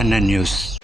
NN News.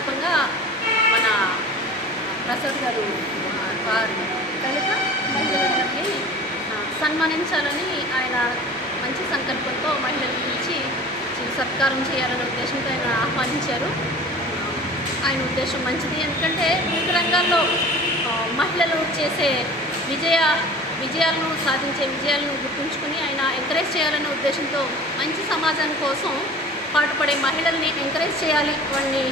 సందర్భంగా మన ప్రసాద్ గారు వారు దళిత మహిళలందరినీ సన్మానించాలని ఆయన మంచి సంకల్పంతో మహిళలు పిలిచి సత్కారం చేయాలనే ఉద్దేశంతో ఆయన ఆహ్వానించారు. ఆయన ఉద్దేశం మంచిది. ఎందుకంటే వివిధ రంగాల్లో మహిళలు చేసే విజయ విజయాలను సాధించే విజయాలను గుర్తుంచుకుని ఆయన ఎంకరేజ్ చేయాలనే ఉద్దేశంతో మంచి సమాజం కోసం పాటుపడే మహిళల్ని ఎంకరేజ్ చేయాలి వాళ్ళని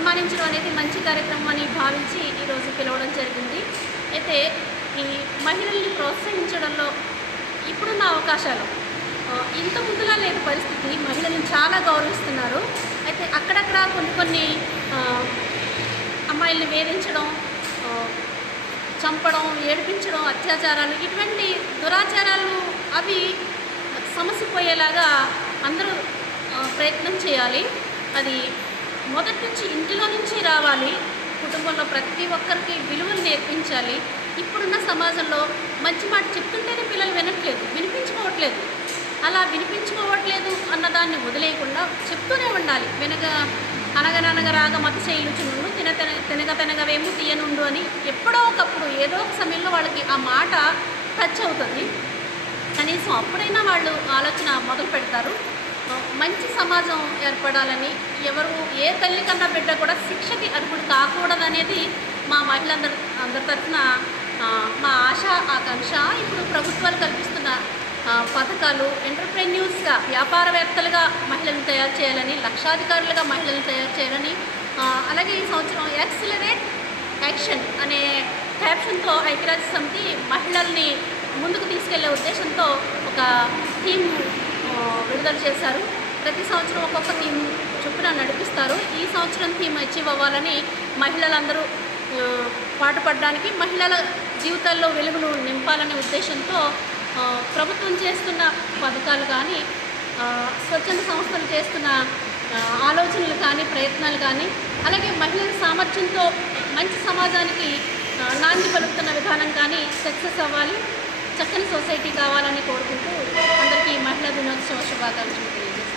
సన్మానించడం అనేది మంచి కార్యక్రమం అని భావించి ఈరోజు పిలవడం జరిగింది. అయితే ఈ మహిళల్ని ప్రోత్సహించడంలో ఇప్పుడున్న అవకాశాలు ఇంత ముందులా లేదు పరిస్థితి మహిళలను చాలా గౌరవిస్తున్నారు. అయితే అక్కడక్కడ కొన్ని కొన్ని అమ్మాయిల్ని వేధించడం చంపడం ఏడిపించడం అత్యాచారాలు ఇటువంటి దురాచారాలు అవి సమసిపోయేలాగా అందరూ ప్రయత్నం చేయాలి. అది మొదటి నుంచి ఇంటిలో నుంచి రావాలి. కుటుంబంలో ప్రతి ఒక్కరికి విలువలు నేర్పించాలి. ఇప్పుడున్న సమాజంలో మంచి మాట చెప్తుంటేనే పిల్లలు వినట్లేదు వినిపించుకోవట్లేదు. అలా వినిపించుకోవట్లేదు అన్నదాన్ని వదిలేయకుండా చెప్తూనే ఉండాలి. వెనక అనగననగ రాగ మత శైలుచునుండు తిన తిన తినగ తినగవేమో తీయనుండు అని ఎప్పుడో ఒకప్పుడు ఏదో ఒక సమయంలో వాళ్ళకి ఆ మాట టచ్ అవుతుంది. కనీసం అప్పుడైనా వాళ్ళు ఆలోచన మొదలు పెడతారు మంచి సమాజం ఏర్పడాలని ఎవరు ఏ తల్లి కన్నా బిడ్డ కూడా శిక్షకి అర్హుడు కాకూడదనేది మా మహిళందరి అందరి తరఫున మా ఆశ ఆకాంక్ష. ఇప్పుడు ప్రభుత్వాలు కల్పిస్తున్న పథకాలు ఎంటర్ప్రెన్యూర్స్గా వ్యాపారవేత్తలుగా మహిళలను తయారు చేయాలని లక్షాధికారులుగా మహిళలను తయారు చేయాలని అలాగే ఈ సంవత్సరం యాక్సిలరేట్ యాక్షన్ అనే క్యాప్షన్తో ఐక్యరాజ్య సమితి మహిళల్ని ముందుకు తీసుకెళ్ళే ఉద్దేశంతో ఒక థీమ్ విడుదల చేశారు. ప్రతి సంవత్సరం ఒక్కొక్క థీమ్ చొప్పున నడిపిస్తారు. ఈ సంవత్సరం థీమ్ అచీవ్ అవ్వాలని మహిళలందరూ పాటుపడడానికి మహిళల జీవితాల్లో వెలుగును నింపాలనే ఉద్దేశంతో ప్రభుత్వం చేస్తున్న పథకాలు కానీ స్వచ్ఛంద సంస్థలు చేస్తున్న ఆలోచనలు కానీ ప్రయత్నాలు కానీ అలాగే మహిళల సామర్థ్యంతో మంచి సమాజానికి నాంది పలుకుతున్న విధానం కానీ సక్సెస్ అవ్వాలి చక్కని సొసైటీ కావాలని కోరుకుంటూ Bernardo São Chuvadar de Igreja.